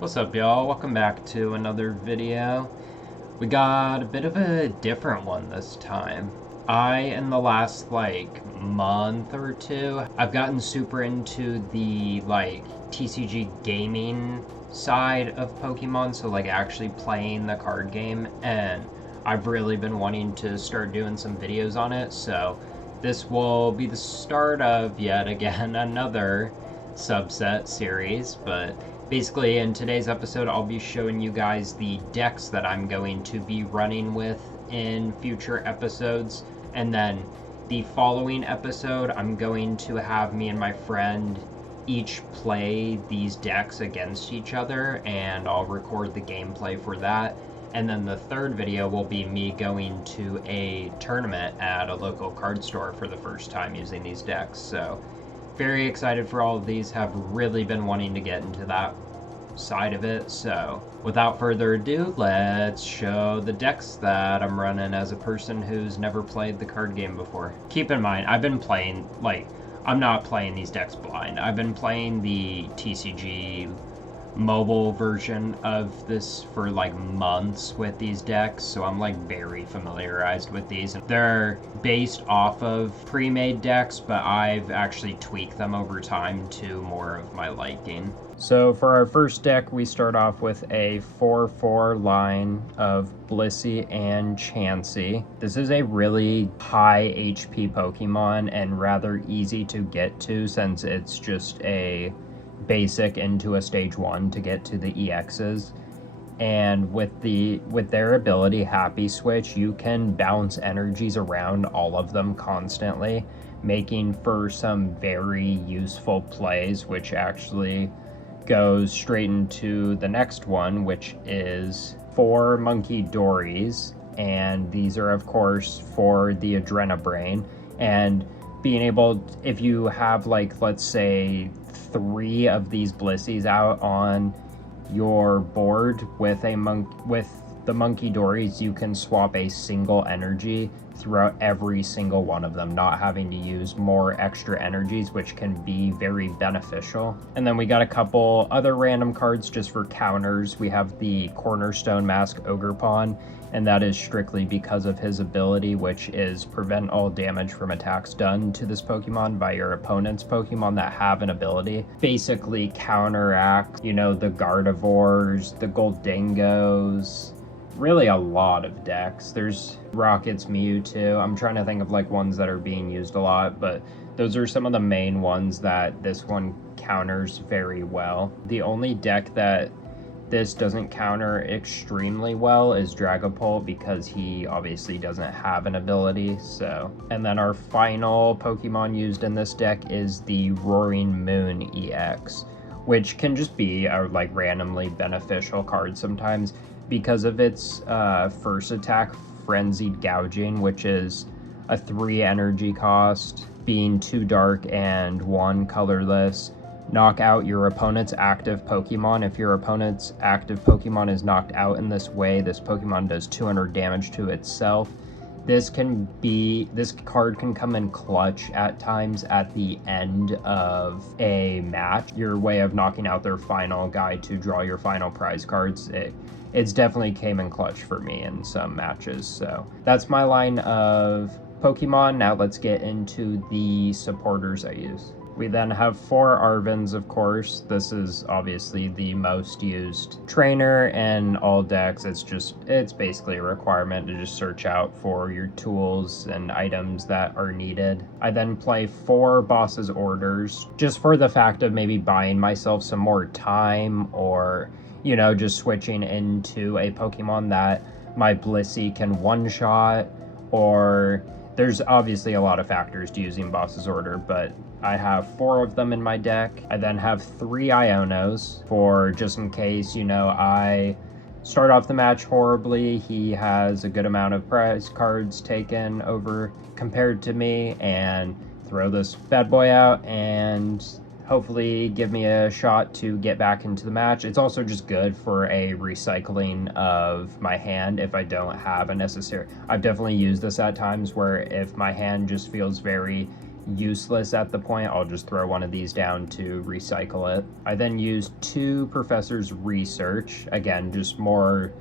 What's up, y'all? Welcome back to another video. We got a bit of a different one this time. In the last month or two, I've gotten super into the TCG gaming side of Pokemon, so actually playing the card game, and I've really been wanting to start doing some videos on it, so this will be the start of yet again another subset series. But basically, in today's episode, I'll be showing you guys the decks that I'm going to be running with in future episodes. And then the following episode, I'm going to have me and my friend each play these decks against each other, and I'll record the gameplay for that. And then the third video will be me going to a tournament at a local card store for the first time using these decks. So very excited for all of these. Have really been wanting to get into that side of it. So without further ado, let's show the decks that I'm running as a person who's never played the card game before. Keep in mind, I've been playing, I'm not playing these decks blind. I've been playing the TCG mobile version of this for months with these decks, so I'm very familiarized with these. They're based off of pre-made decks, but I've actually tweaked them over time to more of my liking. So for our first deck, we start off with a 4/4 line of Blissey and Chansey. This is a really high HP Pokemon and rather easy to get to, since it's just a basic into a stage 1 to get to the EXs. And with their ability Happy Switch, you can bounce energies around all of them constantly, making for some very useful plays, which actually goes straight into the next one, which is 4 Munkidores. And these are of course for the Adrenabrain, and being able, if you have let's say 3 of these Blisseys out on your board with the Munkidores, you can swap a single energy throughout every single one of them, not having to use more extra energies, which can be very beneficial. And then we got a couple other random cards just for counters. We have the Cornerstone Mask Ogerpon, and that is strictly because of his ability, which is prevent all damage from attacks done to this Pokemon by your opponent's Pokemon that have an ability. Basically counteract, the Gardevoirs, the Goldengos, really a lot of decks. There's Rocket's Mewtwo. I'm trying to think of ones that are being used a lot, but those are some of the main ones that this one counters very well. The only deck that this doesn't counter extremely well is Dragapult, because he obviously doesn't have an ability. So, and then our final Pokemon used in this deck is the Roaring Moon EX, which can just be a randomly beneficial card sometimes because of its first attack, Frenzied Gouging, which is a 3 energy cost, being 2 dark and 1 colorless. Knock out your opponent's active Pokemon. If your opponent's active Pokemon is knocked out in this way, this Pokemon does 200 damage to itself. This card can come in clutch at times at the end of a match. Your way of knocking out their final guy to draw your final prize cards. It's definitely came in clutch for me in some matches. So that's my line of Pokemon. Now let's get into the supporters I use. We then have 4 Arvins, of course. This is obviously the most used trainer in all decks. It's basically a requirement to just search out for your tools and items that are needed. I then play 4 Boss's Orders, just for the fact of maybe buying myself some more time, or, just switching into a Pokemon that my Blissey can one-shot, or there's obviously a lot of factors to using Boss's Order, but I have 4 of them in my deck. I then have 3 Ionos for just in case, I start off the match horribly. He has a good amount of prize cards taken over compared to me, and throw this bad boy out and hopefully give me a shot to get back into the match. It's also just good for a recycling of my hand if I don't have a necessary. I've definitely used this at times where if my hand just feels very useless at the point, I'll just throw one of these down to recycle it. I then use 2 Professor's Research, again, just more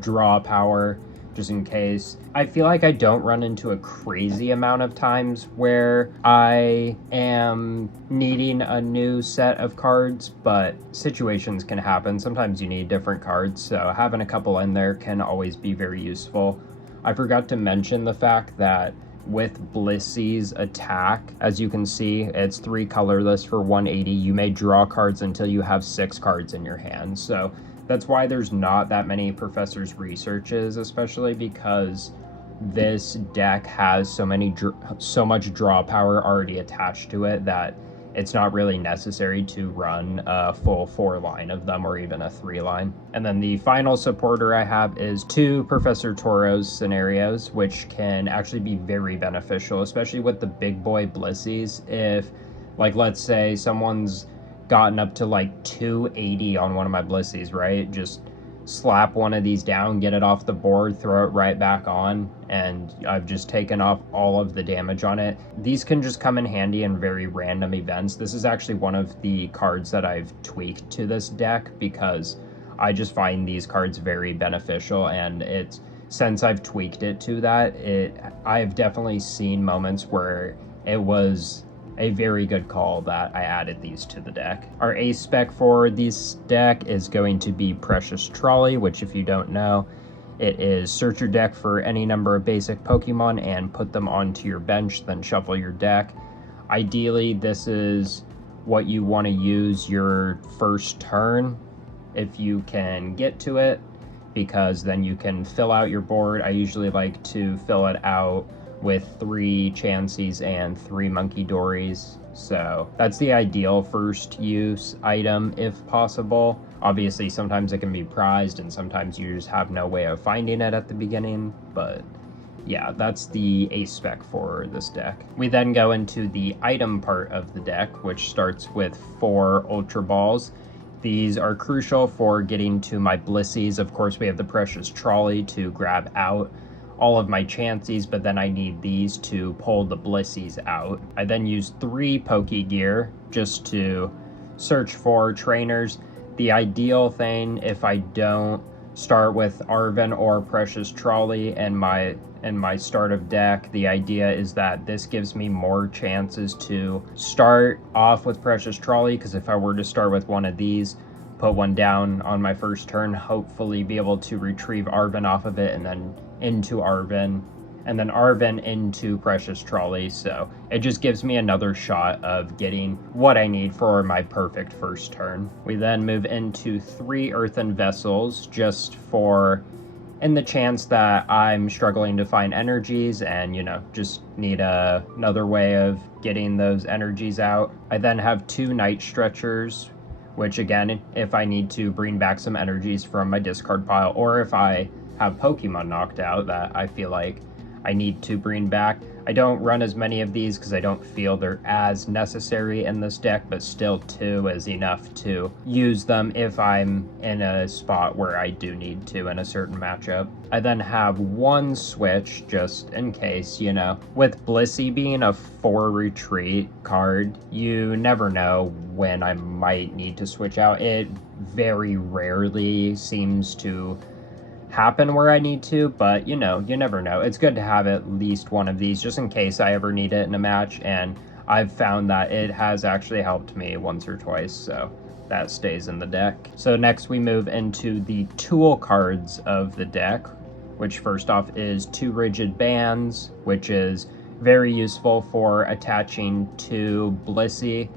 draw power, just in case. I feel like I don't run into a crazy amount of times where I am needing a new set of cards, but situations can happen. Sometimes you need different cards, so having a couple in there can always be very useful. I forgot to mention the fact that with Blissey's attack, as you can see, it's 3 colorless for 180. You may draw cards until you have 6 cards in your hand, so that's why there's not that many Professor's Researches, especially because this deck has so much draw power already attached to it that it's not really necessary to run a full 4 line of them or even a 3 line. And then the final supporter I have is 2 Professor Toro's Scenarios, which can actually be very beneficial, especially with the big boy Blisseys. If, like, let's say someone's gotten up to like 280 on one of my Blisseys, right? Just slap one of these down, get it off the board, throw it right back on, and I've just taken off all of the damage on it. These can just come in handy in very random events. This is actually one of the cards that I've tweaked to this deck because I just find these cards very beneficial, and it's since I've tweaked it to that, I've definitely seen moments where it was a very good call that I added these to the deck. Our ace spec for this deck is going to be Precious Trolley, which, if you don't know, it is search your deck for any number of basic Pokemon and put them onto your bench, then shuffle your deck. Ideally, this is what you want to use your first turn if you can get to it, because then you can fill out your board. I usually like to fill it out with 3 Chanseys and 3 Munkidorys. So that's the ideal first use item if possible. Obviously, sometimes it can be prized and sometimes you just have no way of finding it at the beginning, but yeah, that's the ace spec for this deck. We then go into the item part of the deck, which starts with 4 Ultra Balls. These are crucial for getting to my Blisseys. Of course, we have the Precious Trolley to grab out all of my Chanseys, but then I need these to pull the Blisseys out. I then use 3 Pokegear just to search for trainers. The ideal thing, if I don't start with Arven or Precious Trolley in my start of deck, the idea is that this gives me more chances to start off with Precious Trolley, because if I were to start with one of these, put one down on my first turn, hopefully be able to retrieve Arven off of it and then into Arven, and then Arven into Precious Trolley. So it just gives me another shot of getting what I need for my perfect first turn. We then move into 3 Earthen Vessels, just for in the chance that I'm struggling to find energies and, you know, just need another way of getting those energies out. I then have 2 Night Stretchers, which again, if I need to bring back some energies from my discard pile, or if I have Pokemon knocked out that I feel like I need to bring back. I don't run as many of these because I don't feel they're as necessary in this deck, but still 2 is enough to use them if I'm in a spot where I do need to in a certain matchup. I then have 1 switch just in case, you know. With Blissey being a 4 retreat card, you never know when I might need to switch out. It very rarely seems to happen where I need to, but you know, you never know. It's good to have at least one of these just in case I ever need it in a match, and I've found that it has actually helped me once or twice, so that stays in the deck. So next we move into the tool cards of the deck, which first off is 2 Rigid Bands, which is very useful for attaching to Blissey.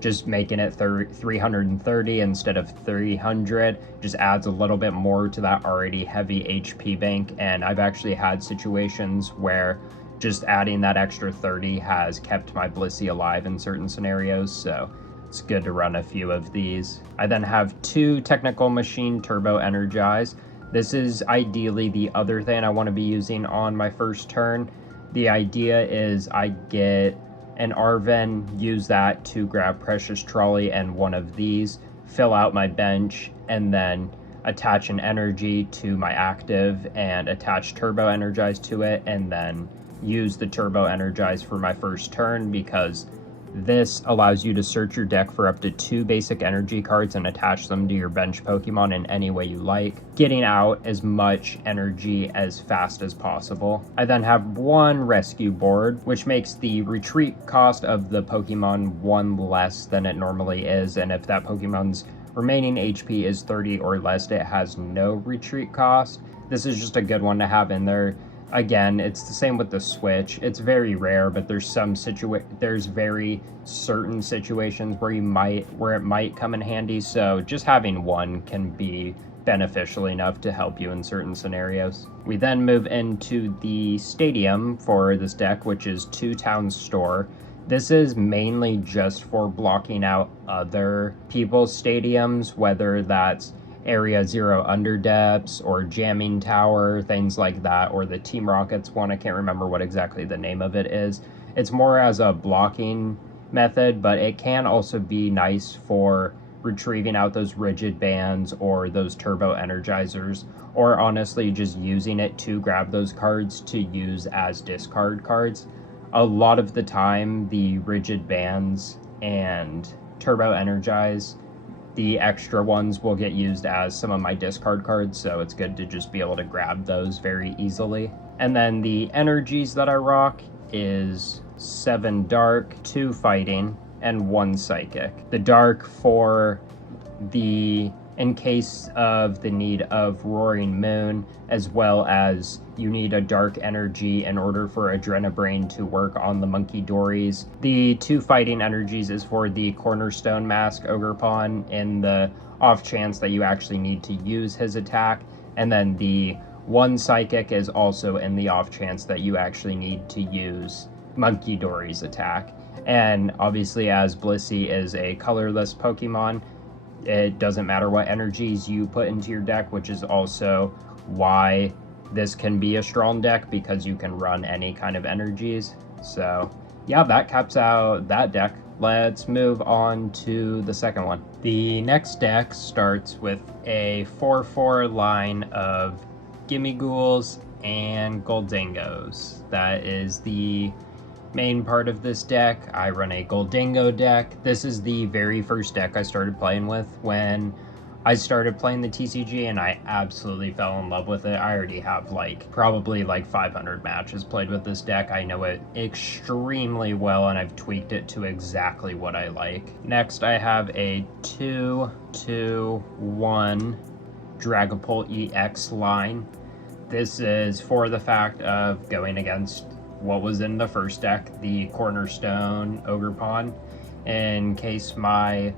Just making it 330 instead of 300 just adds a little bit more to that already heavy HP bank, and I've actually had situations where just adding that extra 30 has kept my Blissey alive in certain scenarios, so it's good to run a few of these. I then have 2 Technical Machine Turbo Energize. This is ideally the other thing I want to be using on my first turn. The idea is I get an Arven, use that to grab Precious Trolley and one of these, fill out my bench, and then attach an energy to my active and attach Turbo Energize to it, and then use the Turbo Energize for my first turn because this allows you to search your deck for up to 2 basic energy cards and attach them to your bench Pokemon in any way you like, getting out as much energy as fast as possible. I then have 1 rescue board, which makes the retreat cost of the Pokemon 1 less than it normally is, and if that Pokemon's remaining HP is 30 or less, it has no retreat cost. This is just a good one to have in there. Again, it's the same with the Switch. It's very rare, but there's very certain situations where it might come in handy. So just having one can be beneficial enough to help you in certain scenarios. We then move into the stadium for this deck, which is 2 Town Store. This is mainly just for blocking out other people's stadiums, whether that's Area Zero Underdepths or Jamming Tower, things like that, or the Team Rockets one. I can't remember what exactly the name of it is. It's more as a blocking method, but it can also be nice for retrieving out those rigid bands or those turbo energizers, or honestly just using it to grab those cards to use as discard cards. A lot of the time, the rigid bands and turbo energize, the extra ones will get used as some of my discard cards, so it's good to just be able to grab those very easily. And then the energies that I rock is 7 Dark, 2 Fighting, and 1 Psychic. The Dark for in case of the need of Roaring Moon, as well as you need a dark energy in order for Adrenabrain to work on the Munkidores. The 2 Fighting energies is for the Cornerstone Mask Ogerpon in the off chance that you actually need to use his attack, and then the 1 Psychic is also in the off chance that you actually need to use Munkidore's attack. And obviously, as Blissey is a colorless Pokemon, it doesn't matter what energies you put into your deck, which is also why this can be a strong deck, because you can run any kind of energies. So yeah, that caps out that deck. Let's move on to the second one. The next deck starts with a 4/4 line of Gimmighouls and Goldingos. That is the main part of this deck. I run a Goldingo deck. This is the very first deck I started playing with when I started playing the TCG, and I absolutely fell in love with it. I already have probably 500 matches played with this deck. I know it extremely well, and I've tweaked it to exactly what I like. Next, I have a 2/2/1 Dragapult EX line. This is for the fact of going against what was in the first deck, the Cornerstone Ogerpon. In case my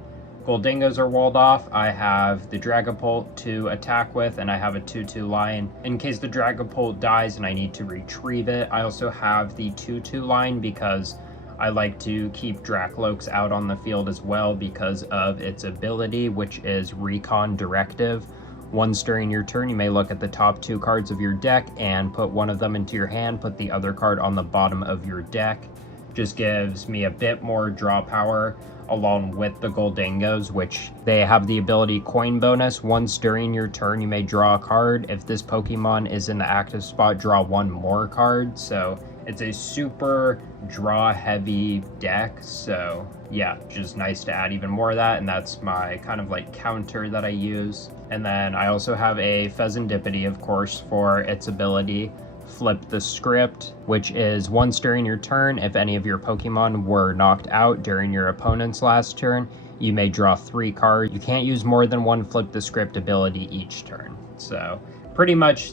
Goldingos are walled off, I have the Dragapult to attack with, and I have a 2/2 line. In case the Dragapult dies and I need to retrieve it, I also have the 2/2 line because I like to keep Dracloaks out on the field as well because of its ability, which is Recon Directive. Once during your turn, you may look at the top 2 cards of your deck and put one of them into your hand, put the other card on the bottom of your deck. Just gives me a bit more draw power along with the Goldingos, which they have the ability Coin Bonus. Once during your turn, you may draw a card. If this Pokemon is in the active spot, draw 1 more card. So it's a super draw heavy deck. So yeah, just nice to add even more of that. And that's my kind of counter that I use. And then I also have a Pheasantipity, of course, for its ability Flip the Script, which is once during your turn, if any of your Pokemon were knocked out during your opponent's last turn, you may draw 3 cards. You can't use more than 1 Flip the Script ability each turn. So pretty much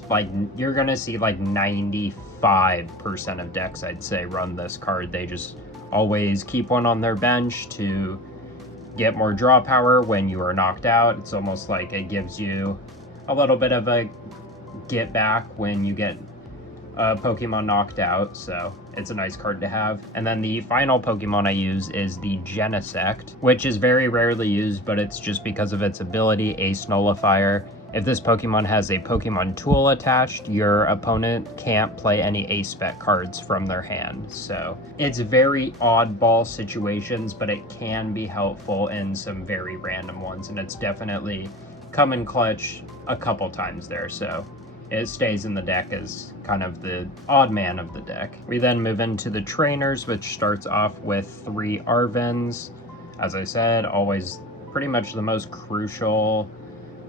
you're gonna see 95% of decks, I'd say, run this card. They just always keep one on their bench to get more draw power when you are knocked out. It's almost like it gives you a little bit of a get back when you get a Pokemon knocked out, so it's a nice card to have. And then the final Pokemon I use is the Genesect, which is very rarely used, but it's just because of its ability, Ace Nullifier. If this Pokemon has a Pokemon tool attached, your opponent can't play any Ace Spec cards from their hand. So it's very oddball situations, but it can be helpful in some very random ones, and it's definitely come in clutch a couple times there. So it stays in the deck as kind of the odd man of the deck. We then move into the trainers, which starts off with 3 Arvens. As I said, always pretty much the most crucial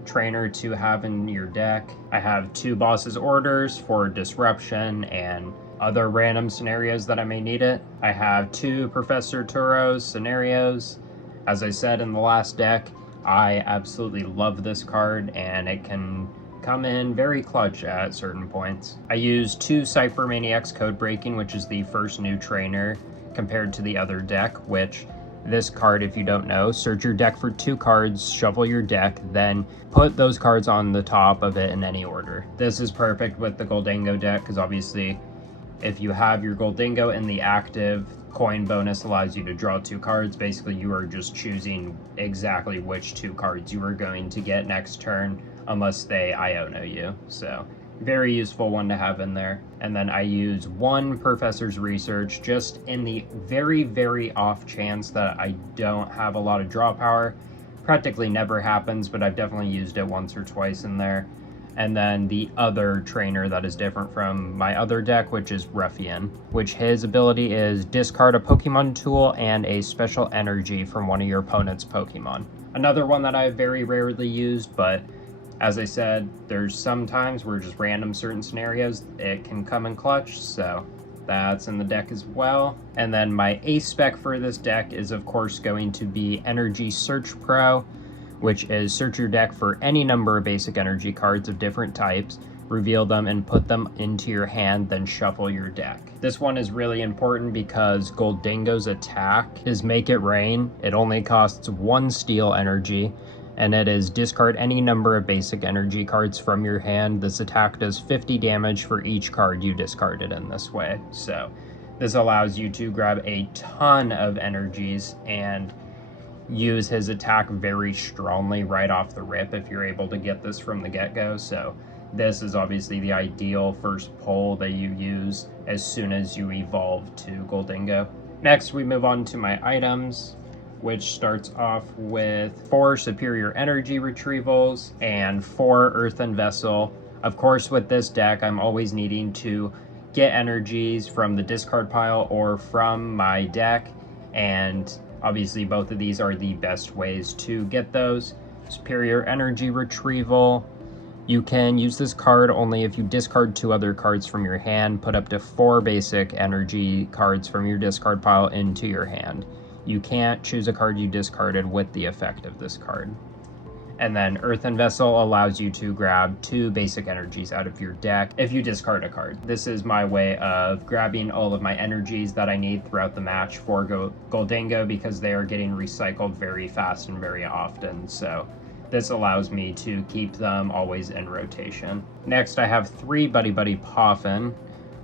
trainer to have in your deck. I have 2 Boss's Orders for disruption and other random scenarios that I may need it. I have 2 Professor Turo's scenarios. As I said in the last deck, I absolutely love this card, and it can come in very clutch at certain points. I use 2 Cypher Maniacs Code Breaking, which is the first new trainer compared to the other deck, which this card, if you don't know, search your deck for 2 cards, shuffle your deck, then put those cards on the top of it in any order. This is perfect with the Gholdengo deck because obviously if you have your Gholdengo in the active, coin bonus allows you to draw 2 cards. Basically, you are just choosing exactly which 2 cards you are going to get next turn unless they Iono you. So very useful one to have in there. And then I use 1 Professor's Research just in the very, very off chance that I don't have a lot of draw power. Practically never happens, but I've definitely used it once or twice in there. And then the other trainer that is different from my other deck, which is Ruffian, which his ability is discard a Pokemon tool and a special energy from one of your opponent's Pokemon. Another one that I've very rarely used, but as I said, there's some times where just random certain scenarios, it can come in clutch, so that's in the deck as well. And then my ace spec for this deck is of course going to be Energy Search Pro, which is search your deck for any number of basic energy cards of different types, reveal them and put them into your hand, then shuffle your deck. This one is really important because Gholdengo's attack is Make It Rain. It only costs 1 steel energy, and it is discard any number of basic energy cards from your hand. This attack does 50 damage for each card you discarded in this way. So this allows you to grab a ton of energies and use his attack very strongly right off the rip if you're able to get this from the get-go. So this is obviously the ideal first pull that you use as soon as you evolve to Gholdengo. Next, we move on to my items, which starts off with 4 Superior Energy Retrievals and 4 Earthen Vessel. Of course, with this deck, I'm always needing to get energies from the discard pile or from my deck, and obviously both of these are the best ways to get those. Superior Energy Retrieval. You can use this card only if you discard 2 other cards from your hand, put up to 4 basic energy cards from your discard pile into your hand. You can't choose a card you discarded with the effect of this card. And then Earthen Vessel allows you to grab 2 basic energies out of your deck if you discard a card. This is my way of grabbing all of my energies that I need throughout the match for Gholdengo because they are getting recycled very fast and very often. So this allows me to keep them always in rotation. Next, I have 3 Buddy Buddy Poffin,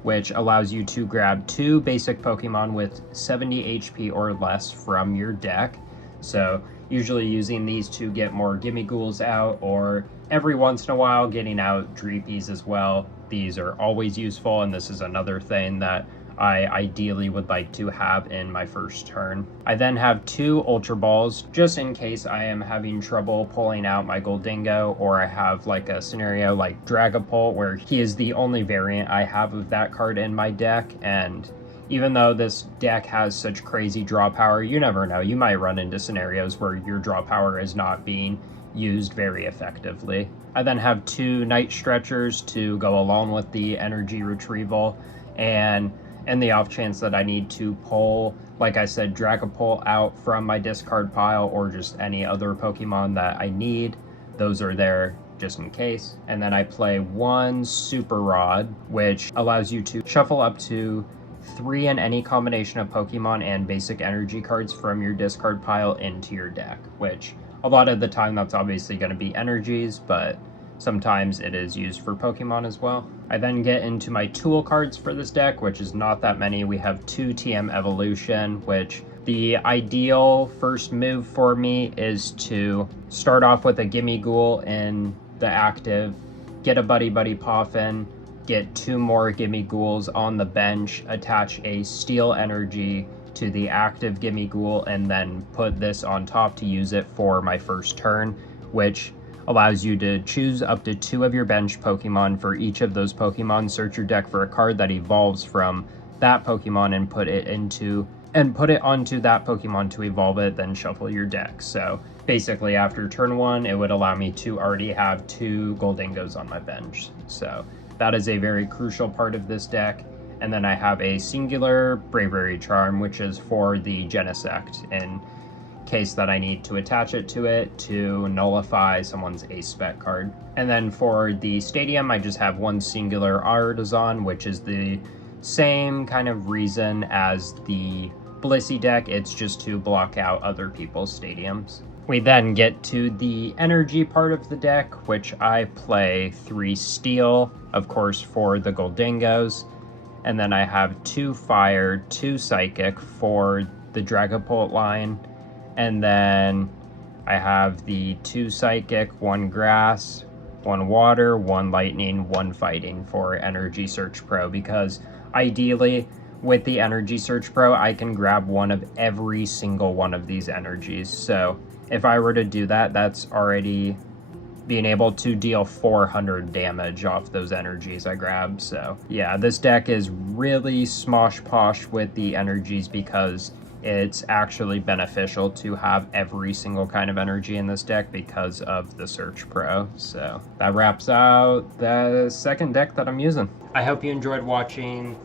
which allows you to grab 2 basic Pokemon with 70 HP or less from your deck. So usually using these to get more Gimme Ghouls out, or every once in a while getting out Dreepies as well. These are always useful, and this is another thing that I ideally would like to have in my first turn. I then have 2 Ultra Balls, just in case I am having trouble pulling out my Gholdengo, or I have like a scenario like Dragapult where he is the only variant I have of that card in my deck, and even though this deck has such crazy draw power, you never know. You might run into scenarios where your draw power is not being used very effectively. I then have 2 Night Stretchers to go along with the energy retrieval, and in the off chance that I need to pull, like I said, Dragapult out from my discard pile or just any other Pokemon that I need, those are there just in case. And then I play 1 Super Rod, which allows you to shuffle up to 3 in any combination of Pokemon and basic energy cards from your discard pile into your deck, which a lot of the time that's obviously going to be energies, but sometimes it is used for Pokemon as well. I then get into my tool cards for this deck, which is not that many. We have 2 TM Evolution, which the ideal first move for me is to start off with a Gimme Ghoul in the active, get a Buddy Buddy Poffin, get 2 more Gimme Ghouls on the bench, attach a Steel Energy to the active Gimme Ghoul, and then put this on top to use it for my first turn, which allows you to choose up to 2 of your bench Pokemon. For each of those Pokemon, search your deck for a card that evolves from that Pokemon and put it onto that Pokemon to evolve it, then shuffle your deck. So basically after turn 1, it would allow me to already have 2 Goldingos on my bench. So that is a very crucial part of this deck. And then I have a singular Bravery Charm, which is for the Genesect, in case that I need to attach it to nullify someone's Ace Spec card. And then for the Stadium, I just have one singular Artisan, which is the same kind of reason as the Blissey deck. It's just to block out other people's stadiums. We then get to the energy part of the deck, which I play 3 Steel, of course, for the Goldingos. And then I have 2 Fire, 2 Psychic for the Dragapult line. And then I have the 2 Psychic, 1 Grass, 1 Water, 1 Lightning, 1 Fighting for Energy Search Pro, because ideally with the Energy Search Pro, I can grab one of every single one of these energies. So if I were to do that, that's already being able to deal 400 damage off those energies I grab. So yeah, this deck is really smosh posh with the energies because it's actually beneficial to have every single kind of energy in this deck because of the Search Pro. So that wraps out the second deck that I'm using. I hope you enjoyed watching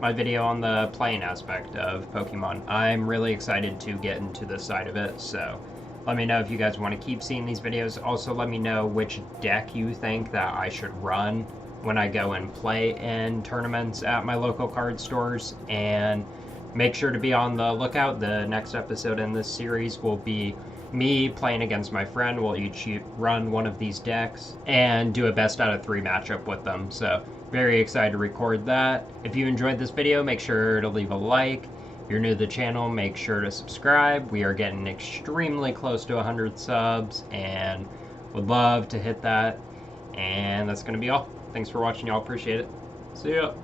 my video on the playing aspect of Pokemon. I'm really excited to get into this side of it, so let me know if you guys want to keep seeing these videos. Also, let me know which deck you think that I should run when I go and play in tournaments at my local card stores. And make sure to be on the lookout. The next episode in this series will be me playing against my friend. We'll each run one of these decks and do a best out of 3 matchup with them. So very excited to record that. If you enjoyed this video, make sure to leave a like. If you're new to the channel, make sure to subscribe. We are getting extremely close to 100 subs and would love to hit that. And that's going to be all. Thanks for watching, y'all. Appreciate it. See ya.